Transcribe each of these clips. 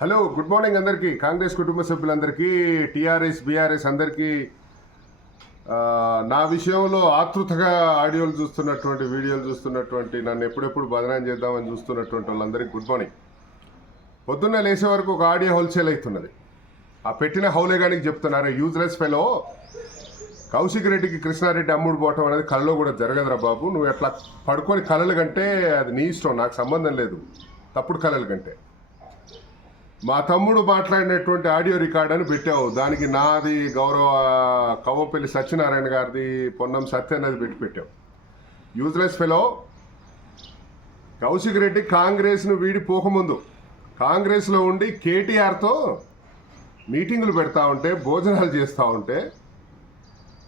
Hello good morning అందరికీ. కాంగ్రెస్ కుటుంబ సభ్యులందరికీ, టీఆర్ఎస్ బీఆర్ఎస్ అందరికీ నా విషయంలో ఆతృతగా ఆడియోలు చూస్తున్నటువంటి వీడియోలు చూస్తున్నటువంటి నన్ను ఎప్పుడెప్పుడు బదనాం చేద్దామని చూస్తున్నటువంటి వాళ్ళందరికీ గుడ్ మార్నింగ్. పొద్దున్న లేచే వరకు ఒక ఆడియో హోల్సేల్ అవుతున్నది. ఆ పెట్టిన హౌలేగానికి చెప్తున్నారు, యూజ్లెస్ ఫెలో కౌశిక్ రెడ్డికి కృష్ణారెడ్డి అమ్ముడు పోవటం అనేది కళలో కూడా జరగదురా బాబు. నువ్వు ఎట్లా పడుకొని కళలు కంటే అది నీ ఇష్టం, నాకు సంబంధం లేదు. తప్పుడు కళలు కంటే మా తమ్ముడు మాట్లాడినటువంటి ఆడియో రికార్డ్ అని పెట్టావు. దానికి నాది గౌరవ కవ్వపల్లి సత్యనారాయణ గారిది పొన్నం సత్య అనేది పెట్టావు. Useless fellow. కౌశిక్ రెడ్డి కాంగ్రెస్ను వీడిపోకముందు కాంగ్రెస్లో ఉండి కేటీఆర్తో మీటింగులు పెడతా ఉంటే, భోజనాలు చేస్తూ ఉంటే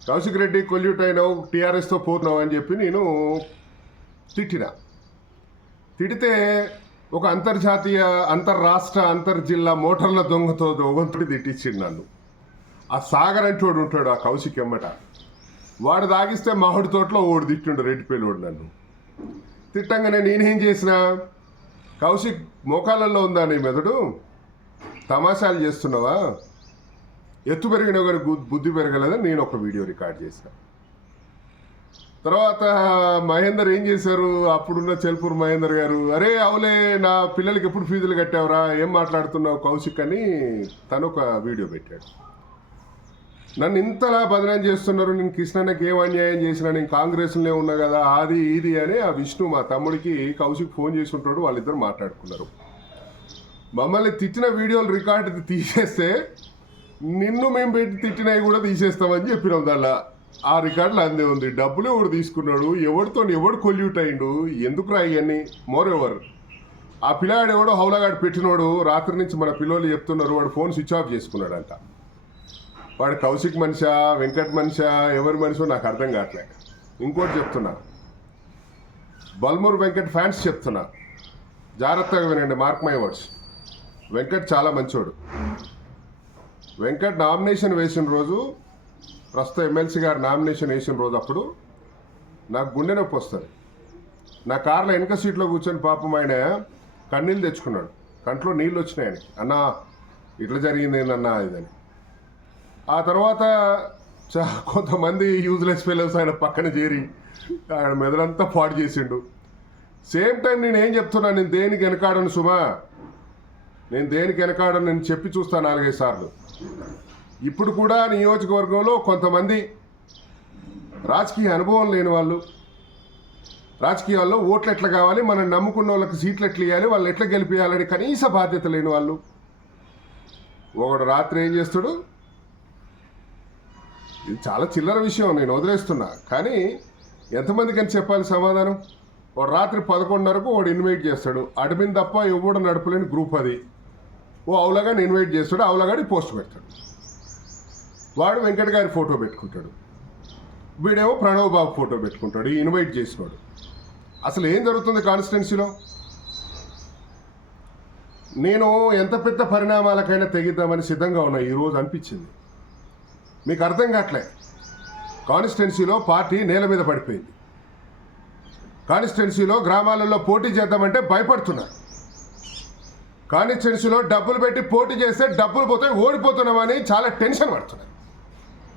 కౌశిక్ రెడ్డి కొల్యూట్ అయినావు, టీఆర్ఎస్తో పోతున్నావు అని చెప్పి నేను తిడితే ఒక అంతర్జాతీయ అంతర్రాష్ట్ర అంతర్జిల్లా మోటార్ల దొంగతో దొంగతుడి తిట్టించిండు నన్ను. ఆ సాగర్ అంటోడు ఉంటాడు, ఆ కౌశిక్ ఎమ్మట, వాడు తాగిస్తే మామిడి తోటలో ఓడి తిట్టిండు రెడ్డిపల్లివాడు నన్ను. తిట్టంగానే నేనేం చేసిన, కౌశిక్ మోకాళ్ళల్లో ఉందా నీ మెదడు, తమాషాలు చేస్తున్నావా, ఎత్తు పెరిగిన కానీ బుద్ధి పెరగలేదని నేను ఒక వీడియో రికార్డ్ చేసిన. తర్వాత మహేందర్ ఏం చేశారు, అప్పుడున్న చెల్పూర్ మహేందర్ గారు, అరే అవులే నా పిల్లలకి ఎప్పుడు ఫీజులు కట్టావురా, ఏం మాట్లాడుతున్నావు కౌశిక్ అని తను ఒక వీడియో పెట్టాడు. నన్ను ఇంతలా బదనాం చేస్తున్నారు, నేను కృష్ణన్నకి ఏం అన్యాయం చేసినా, నేను కాంగ్రెస్లోనే ఉన్నా కదా అది ఇది అని ఆ విష్ణు మా తమ్ముడికి కౌశిక్ ఫోన్ చేసి ఉంటాడు, వాళ్ళిద్దరు మాట్లాడుకున్నారు. మమ్మల్ని తిట్టిన వీడియోలు రికార్డు తీసేస్తే నిన్ను మేము పెట్టి తిట్టినవి కూడా తీసేస్తామని చెప్పినాం. దానిలో ఆ రికార్డులు అందే ఉంది. డబ్బులు ఎవడు తీసుకున్నాడు, ఎవడు కొల్యూట్ అయిండు, ఎందుకు రా ఇవన్నీ. మోర్ ఎవర్ ఆ పిల్లాడు ఎవడో హౌలగాడు పెట్టినోడు రాత్రి నుంచి మన పిల్లలు చెప్తున్నారు వాడు ఫోన్ స్విచ్ ఆఫ్ చేసుకున్నాడంట. వాడు కౌశిక్ మనిషా, వెంకట్ మనిషా, ఎవరి మనిషో నాకు అర్థం కావట్లే. ఇంకోటి చెప్తున్నా, బల్మూర్ వెంకట్ ఫ్యాన్స్ చెప్తున్నా, జాగ్రత్తగా వినండి, మార్క్ మై వర్డ్స్. వెంకట్ చాలా మంచోడు. వెంకట్ నామినేషన్ వేసిన రోజు, ప్రస్తుత ఎమ్మెల్సీ గారు నామినేషన్ వేసిన రోజు, అప్పుడు నాకు గుండె నొప్పి వస్తుంది. నా కార్లో వెనక సీట్లో కూర్చొని పాపం ఆయన కన్నీళ్ళు తెచ్చుకున్నాడు, కంట్లో నీళ్ళు వచ్చినాయని, అన్నా ఇట్లా జరిగింది ఏందన్నా ఇదని. ఆ తర్వాత కొంతమంది యూజ్లెస్ ఫెలోస్ ఆయన పక్కన చేరి ఆయన మెదడంతా పాడు చేసిండు. సేమ్ టైం నేను ఏం చెప్తున్నా, నేను దేనికి వెనకాడను సుమా, నేను దేనికి వెనకాడను, నేను చెప్పి చూస్తాను 4-5 సార్లు. ఇప్పుడు కూడా నియోజకవర్గంలో కొంతమంది రాజకీయ అనుభవం లేని వాళ్ళు, రాజకీయాల్లో ఓట్లు ఎట్లా కావాలి, మనం నమ్ముకున్న వాళ్ళకి సీట్లు ఎట్లా ఇవ్వాలి, వాళ్ళు ఎట్లా గెలిపించాలని కనీస బాధ్యత లేని వాళ్ళు. ఒకడు రాత్రి ఏం చేస్తాడు, ఇది చాలా చిల్లర విషయం, నేను వదిలేస్తున్నా, కానీ ఎంతమందికి అని చెప్పాలి సమాధానం. వాడు రాత్రి 11:30కు వాడు ఇన్వైట్ చేస్తాడు, అడ్మిన్ తప్ప ఎవడు నడపలేని గ్రూప్ అది. ఓ అవులగాడిని ఇన్వైట్ చేస్తాడు, అవులగాడి పోస్ట్ పెడతాడు, వాడు వెంకట గారి ఫోటో పెట్టుకుంటాడు, వీడేమో ప్రణవ్ బాబు ఫోటో పెట్టుకుంటాడు, ఈ ఇన్వైట్ చేసినాడు. అసలు ఏం జరుగుతుంది కాన్స్టిట్యున్సీలో? నేను ఎంత పెద్ద పరిణామాలకైనా తెగిద్దామని సిద్ధంగా ఉన్నా ఈరోజు అనిపించింది. మీకు అర్థం కావట్లే, కాన్స్టిట్యున్సీలో పార్టీ నేల మీద పడిపోయింది. కాన్స్టిట్యున్సీలో గ్రామాలలో పోటీ చేద్దామంటే భయపడుతున్నారు. కాన్స్టిట్యున్సీలో డబ్బులు పెట్టి పోటీ చేస్తే డబ్బులు పోతాయి, ఓడిపోతున్నామని చాలా టెన్షన్ పడుతున్నారు.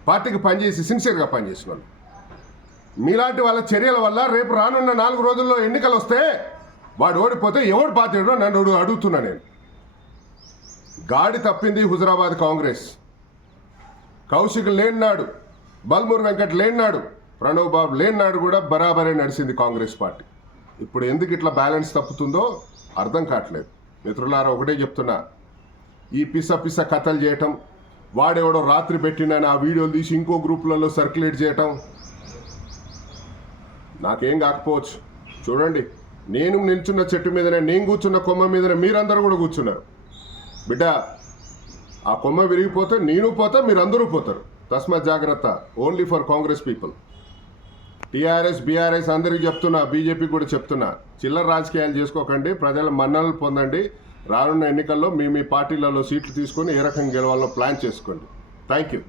పార్టీకి పనిచేసి సిన్సియర్గా పనిచేసిన వాళ్ళు, మీలాంటి వాళ్ళ చర్యల వల్ల రేపు రానున్న 4 రోజుల్లో ఎన్నికలు వస్తే వాడు ఓడిపోతే ఎవడు బాధ్యుడో నన్ను అడుగుతున్నా నేను. గాడి తప్పింది హుజరాబాద్ కాంగ్రెస్. కౌశిక్ లేనినాడు, బల్మూర్ వెంకట్ లేనినాడు, ప్రణవ్ బాబు లేనినాడు కూడా బరాబరే నడిచింది కాంగ్రెస్ పార్టీ. ఇప్పుడు ఎందుకు ఇట్లా బ్యాలెన్స్ తప్పుతుందో అర్థం కావట్లేదు. మిత్రులారా, ఒకటే చెప్తున్నా, ఈ పిస కథలు చేయటం, వాడెవడో రాత్రి పెట్టినని ఆ వీడియోలు తీసి ఇంకో గ్రూపులలో సర్క్యులేట్ చేయటం నాకేం కాకపోవచ్చు. చూడండి, నేను నిల్చున్న చెట్టు మీదనే, నేను కూర్చున్న కొమ్మ మీదనే మీరందరూ కూడా కూర్చున్నారు. బిడ్డ, ఆ కొమ్మ విరిగిపోతే నేను పోతా, మీరందరూ పోతారు. తస్మాత్ జాగ్రత్త, only for Congress people. TRS BRS అందరికీ చెప్తున్నా, బీజేపీ కూడా చెప్తున్నా, చిల్లర రాజకీయాలు చేసుకోకండి, ప్రజల మన్ననలు పొందండి. రానున్న ఎన్నికల్లో మీ పార్టీలలో సీట్లు తీసుకొని ఏ రకంగా గెలవాలో ప్లాన్ చేసుకోండి. Thank you.